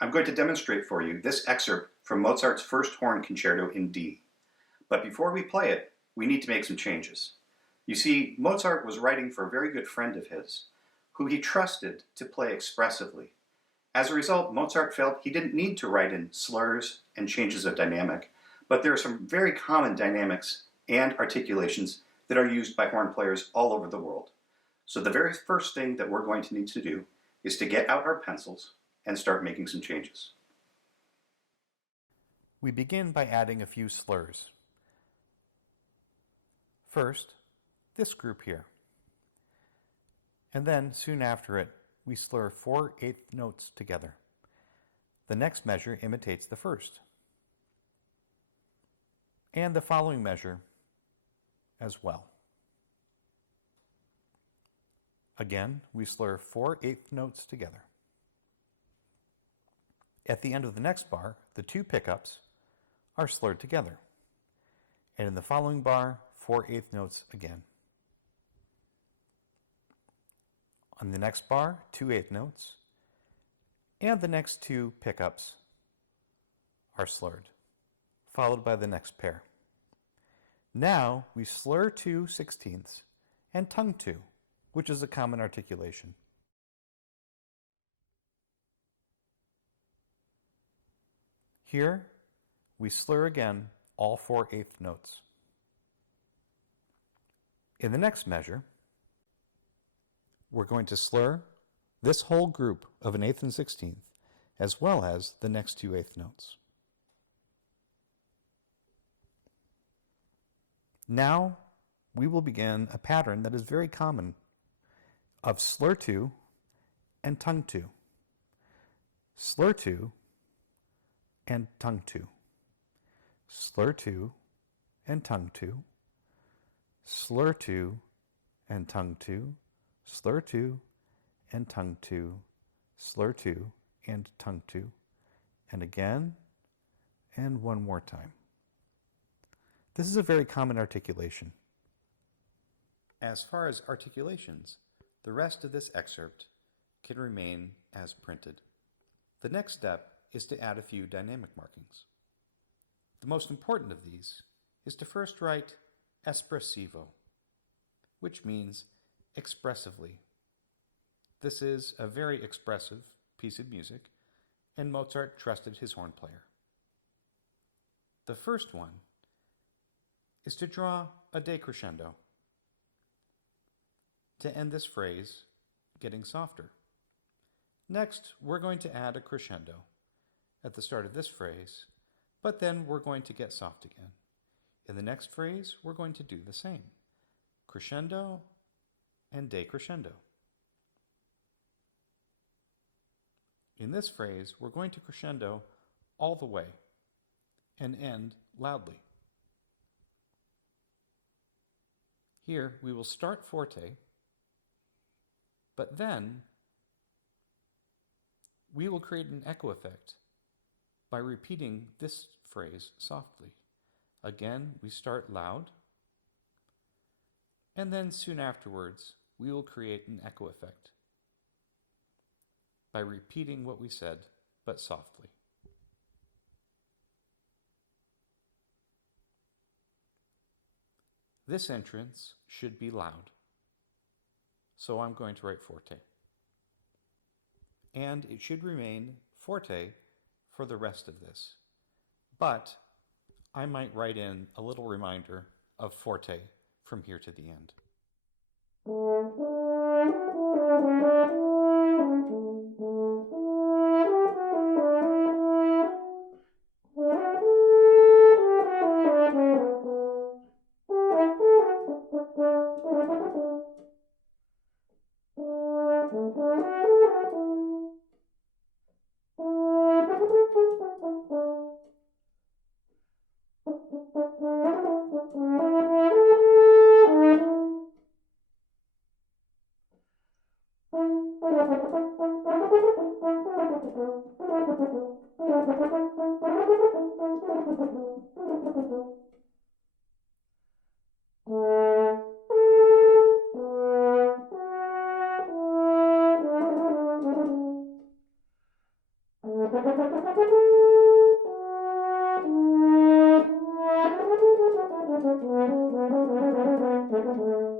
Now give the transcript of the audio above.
I'm going to demonstrate for you this excerpt from Mozart's first horn concerto in D. But before we play it, we need to make some changes. You see, Mozart was writing for a very good friend of his, who he trusted to play expressively. As a result, Mozart felt he didn't need to write in slurs and changes of dynamic, but there are some very common dynamics and articulations that are used by horn players all over the world. So the very first thing that we're going to need to do is to get out our pencils and start making some changes. We begin by adding a few slurs. First, this group here. And then, soon after it, we slur 4/8 notes together. The next measure imitates the first. And the following measure as well. Again, we slur 4/8 notes together. At the end of the next bar, the two pickups are slurred together. And in the following bar, 4/8 notes again. On the next bar, 2/8 notes, and the next two pickups are slurred, followed by the next pair. Now we slur 2/16 and tongue 2, which is a common articulation. Here, we slur again all 4/8 notes. In the next measure, we're going to slur this whole group of an 1/8 and 16th, as well as the next 2/8 notes. Now, we will begin a pattern that is very common of slur 2 and tongue 2. Slur 2 and tongue 2. Slur 2 and tongue 2. Slur 2 and tongue 2. Slur 2 and tongue 2. Slur 2 and tongue 2. And again, and one more time. This is a very common articulation. As far as articulations, the rest of this excerpt can remain as printed. The next step is to add a few dynamic markings. The most important of these is to first write espressivo, which means expressively. This is a very expressive piece of music, and Mozart trusted his horn player. The first one is to draw a decrescendo, to end this phrase getting softer. Next, we're going to add a crescendo at the start of this phrase, but then we're going to get soft again. In the next phrase, we're going to do the same. Crescendo and decrescendo. In this phrase, we're going to crescendo all the way and end loudly. Here, we will start forte, but then we will create an echo effect by repeating this phrase softly. Again, we start loud, and then soon afterwards, we will create an echo effect by repeating what we said, but softly. This entrance should be loud, so I'm going to write forte. And it should remain forte for the rest of this. But I might write in a little reminder of forte from here to the end. Thank you.